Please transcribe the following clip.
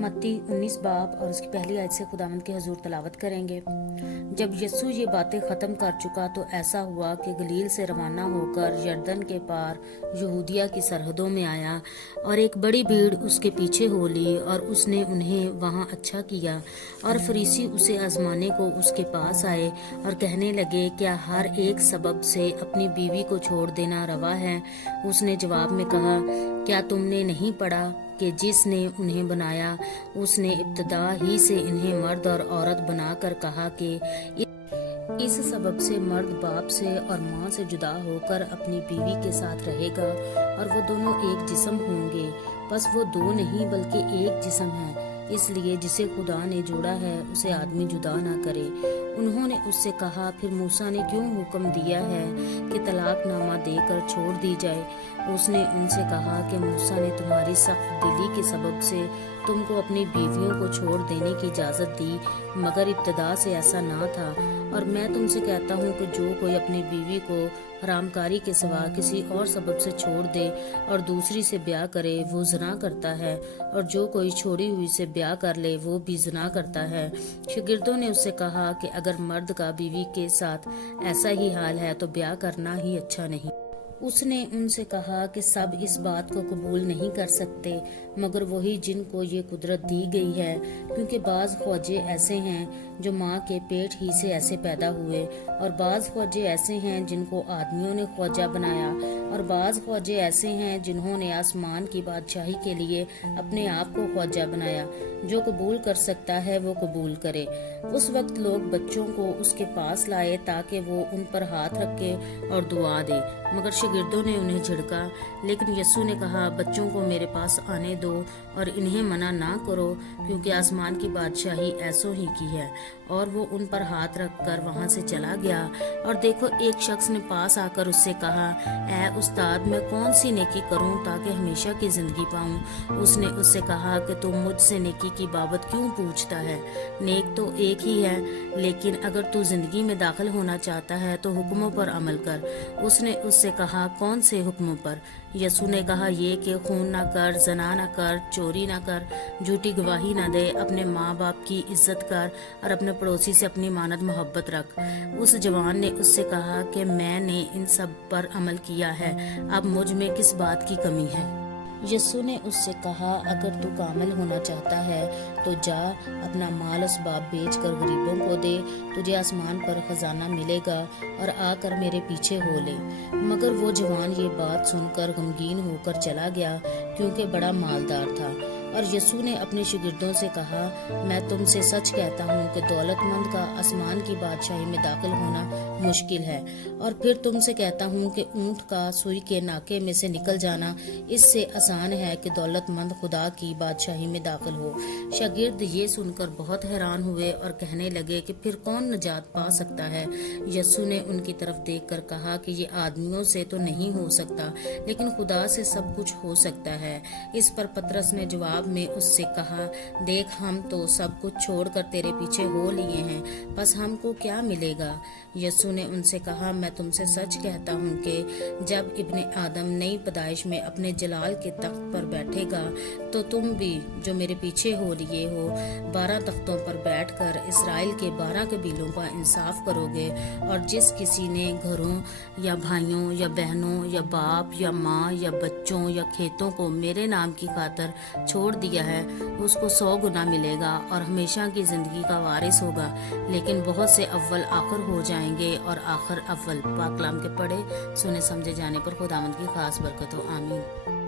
मत्ती 19 बाब और उसकी पहली आयत से खुदावंद के हजूर तलावत करेंगे। जब यस्सु ये बातें ख़त्म कर चुका तो ऐसा हुआ कि गलील से रवाना होकर यरदन के पार यहूदिया की सरहदों में आया और एक बड़ी भीड़ उसके पीछे हो ली और उसने उन्हें वहाँ अच्छा किया। और फरीसी उसे आजमाने को उसके पास आए और कहने लगे, क्या हर एक सबब से अपनी बीवी को छोड़ देना रवा है? उसने जवाब में कहा, क्या तुमने नहीं पढ़ा कि जिसने उन्हें बनाया उसने इब्तदा ही से इन्हें मर्द और औरत बनाकर कहा कि इस सबब से मर्द बाप से और माँ से जुदा होकर अपनी बीवी के साथ रहेगा और वो दोनों एक जिस्म होंगे। बस वो दो नहीं बल्कि एक जिस्म है। इसलिए जिसे खुदा ने जोड़ा है उसे आदमी जुदा ना करे। उन्होंने उससे कहा, फिर मूसा ने क्यों हुक्म दिया है कि तलाकनामा देकर छोड़ दी जाए? उसने उनसे कहा कि मूसा ने तुम्हारी सख्त दिली के सबब से तुमको अपनी बीवियों को छोड़ देने की इजाज़त दी, मगर इब्तदा से ऐसा ना था। और मैं तुमसे कहता हूँ कि जो कोई अपनी बीवी को हरामकारी के सिवा किसी और सबब से छोड़ दे और दूसरी से ब्याह करे वो ज़िना करता है, और जो कोई छोड़ी हुई से ब्याह कर ले वो भी ज़िना करता है। शागिर्दों ने उससे कहा कि अगर मर्द का बीवी के साथ ऐसा ही हाल है तो ब्याह करना ही अच्छा नहीं। उसने उनसे कहा कि सब इस बात को कबूल नहीं कर सकते मगर वही जिनको ये कुदरत दी गई है, क्योंकि बाज़ ख्वाजे ऐसे हैं जो माँ के पेट ही से ऐसे पैदा हुए, और बाज़ ख्वाजे ऐसे हैं जिनको आदमियों ने ख्वाजा बनाया, और बाज़ ख्वाजे ऐसे हैं जिन्होंने आसमान की बादशाही के लिए अपने आप को ख्वाजा बनाया। जो कबूल कर सकता है वो कबूल करे। उस वक्त लोग बच्चों को उसके पास लाए ताकि वो उन पर हाथ रखे और दुआ दे, मगर शागिर्दों ने उन्हें झिड़का। लेकिन यस्सु ने कहा, बच्चों को मेरे पास आने दो और इन्हें मना ना करो, क्योंकि आसमान की बादशाही ऐसों ही की है। और वो उन पर हाथ रखकर वहां से चला गया। और देखो, एक शख्स ने पास आकर उससे कहा, ऐ उस्ताद, मैं कौन सी नेकी करूं ताकि हमेशा की जिंदगी पाऊं? उसने उससे कहा कि तुम मुझसे नेकी की बाबत क्यों पूछता है? नेक तो एक ही है, लेकिन अगर तू जिंदगी में दाखिल होना चाहता है तो हुक्मों पर अमल कर। उसने उससे कहा, कौन से हुक्मों पर? यस्सु ने कहा, ये कि खून ना कर, ज़ना ना कर, चोरी ना कर, झूठी गवाही ना दे, अपने माँ बाप की इज्जत कर और अपने पड़ोसी से अपनी मानद मोहब्बत रख। उस जवान ने उससे कहा कि मैंने इन सब पर अमल किया है, अब मुझ में किस बात की कमी है? यस्सु ने उससे कहा, अगर तू कामिल होना चाहता है तो जा, अपना माल असबाब बेचकर गरीबों को दे, तुझे आसमान पर खजाना मिलेगा, और आकर मेरे पीछे हो ले। मगर वो जवान ये बात सुनकर गमगीन होकर चला गया, क्योंकि बड़ा मालदार था। और यस्सु ने अपने शागिर्दों से कहा, मैं तुमसे सच कहता हूँ कि दौलतमंद का आसमान की बादशाही में दाखिल होना मुश्किल है। और फिर तुमसे कहता हूँ कि ऊंट का सुई के नाके में से निकल जाना इससे आसान है कि दौलतमंद खुदा की बादशाही में दाखिल हो। शागिर्द ये सुनकर बहुत हैरान हुए और कहने लगे कि फिर कौन निजात पा सकता है? यस्सु ने उनकी तरफ देखकर कहा कि ये आदमियों से तो नहीं हो सकता, लेकिन खुदा से सब कुछ हो सकता है। इस पर पतरस ने जवाब में उससे कहा, देख, हम तो सब कुछ छोड़कर तेरे पीछे हो लिए हैं, बस हमको क्या मिलेगा? यस्सु ने उनसे कहा, मैं तुमसे सच कहता हूँ कि जब इब्ने आदम नई पैदाइश में अपने जलाल के तख्त पर बैठेगा तो तुम भी जो मेरे पीछे हो लिए हो 12 तख्तों पर बैठकर इसराइल के 12 कबीलों का इंसाफ करोगे। और जिस किसी ने घरों या भाइयों या बहनों या बाप या माँ या बच्चों या खेतों को मेरे नाम की खातिर छोड़ दिया है, उसको 100 गुना मिलेगा और हमेशा की जिंदगी का वारिस होगा। लेकिन बहुत से अव्वल आखिर हो जाएंगे और आखिर अव्वल। पाक कलाम के पढ़े सुने समझे जाने पर खुदावंद की खास बरकत हो। आमीन।